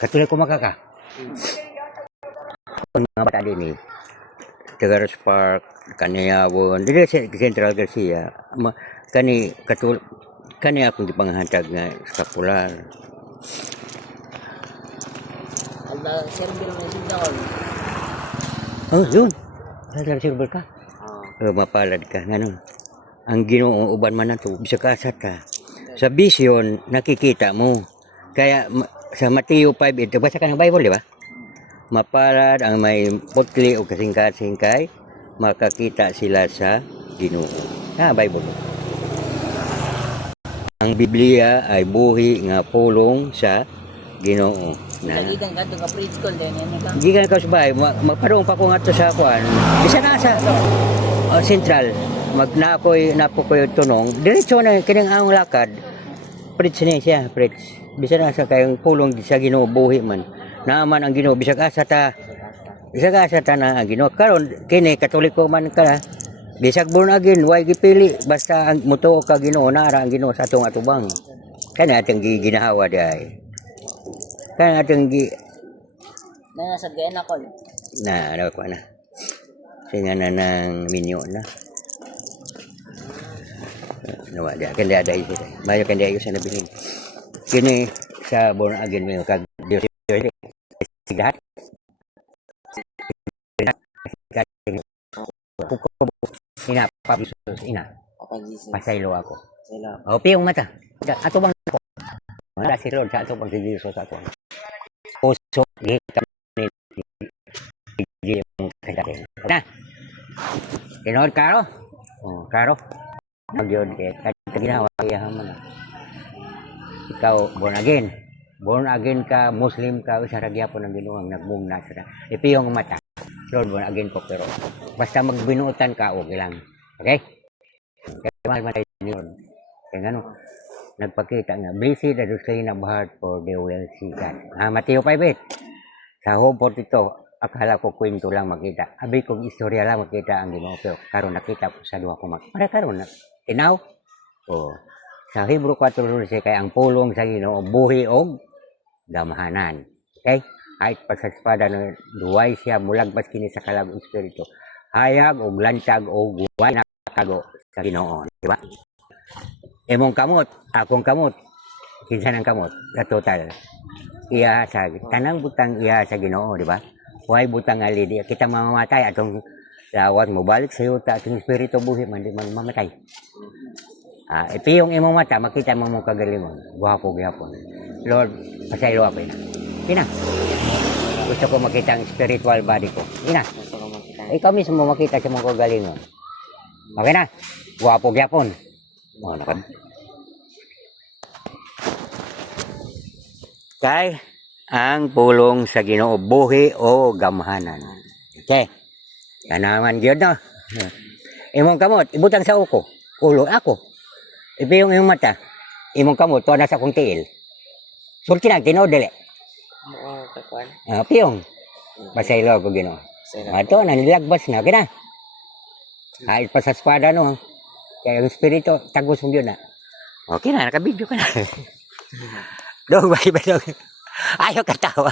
Katulad ko makaka. Mga bata din eh. Tagaros Park, Kaniyawon, dili sa Central Garcia. Kani akong gipanghantag nga skapular. Ala, server na sigaw. Oh, yun. Silver ka. Mapalad ka. Ganun. Ang Ginoo uban man nato bisag asa ka. Sa vision nakikita mo. Kaya sa Mateo 5:8 basa ka ng Bible, di ba? Mapalad ang may putli o kasing-kasing kay makakita sila sa Ginoo. Bible. Ang Biblia ay buhi nga pulong sa Ginoo. Nagikan ka ka preach call din yan. Gikan ka subay, magpadung pa ko ngadto sa kuan. Bisa na sa Central. Napo ko yung tunong. Diretso na kining ang lakad. Preach niya siya, preach. Bisa na sa kayong pulong sa Ginoo buhi man. Naaman ang Ginoo bisag asa ta. Bisag asa ta na ang Ginoo. Karon kini Katoliko man ka. Bisag born again, way gipili basta ang mutuo ka Ginoo nara ang Ginoo sa atong atubang. Kana atong ginahawa day. Kana atong Nasa gayan ako. ano ko na. Singa na ng minyo na. Nawa dia kan dia ada isu. Mayo kan dia isu na bilin. Kini sa born again mo kag Dios sigat. Ina pabisos ina. Pasaylo ako. O piyong mata. Ato bang ako. Wala si Lord sa ato bang si Jesus sa ato. Puso di kami di yung kadakin. Na. Tinod karo. Oh, karo. Nagyod kay ginawa kaya man. Ikaw born again. Born again ka, Muslim ka, sa ragyapon ng Ginoo ang nagmungna sila. Ipiyong mata. Lord, born again ko pero basta magbinuotan ka okay lang. Okay? Kaya mahal matay ni Lord. Kaya nga nagpakita nga, blessed are those clean of heart for they will see God. Mateo 5:8. Sa Job 42, akala ko kwento lang makita. Abi kong istorya lang makita ang Ginoo pero karon nakita ko sa duha ko para karon na tinaw. Oh. Sa Hebrew 4:12 kay ang pulong sa Ginoo buhi og gamahanan. Okay? Kahit pa sa espada na duway siya mulagpas kini sa kalagong espiritu. Hayag og lansyag og guway nakago sa Ginoo, di ba? Emong kamot, akong kamot. Kinsa nang kamot sa total. Iya sa tanang butang iya sa Ginoo, di ba? Huwag butang ali di kita mamamatay atong lawat mo balik sa yuta atong espiritu buhi man di man mamatay. Ito yung imong mata makita mo mong kagalingon. Guwapo gyapon. Lord, pasaylo ako ina. Ina. Gusto ko makita ang spiritual body ko. Ina. Ikaw mismo makita sa mong kagalingon. Okay na. Guwapo gyapon. Nakad. Kay ang pulong sa Ginoo buhi o gamhanan. Okay. Kanaman gyud no. Imong kamot ibutang sa uko. Ulo ako. Ipiyong imong mata. Imong kamot tuwa na sa akong tiil. Sulti na Ginoo dili. Oo, kakwan. Piyong. Pasaylo ko Ginoo. Ato na nilagbas na kina. Kahit pa sa espada no. Kaya yung espiritu tagos mo yun na. Okay na, nakabidyo ka na. Dog, bye-bye dog. Ayaw katawa.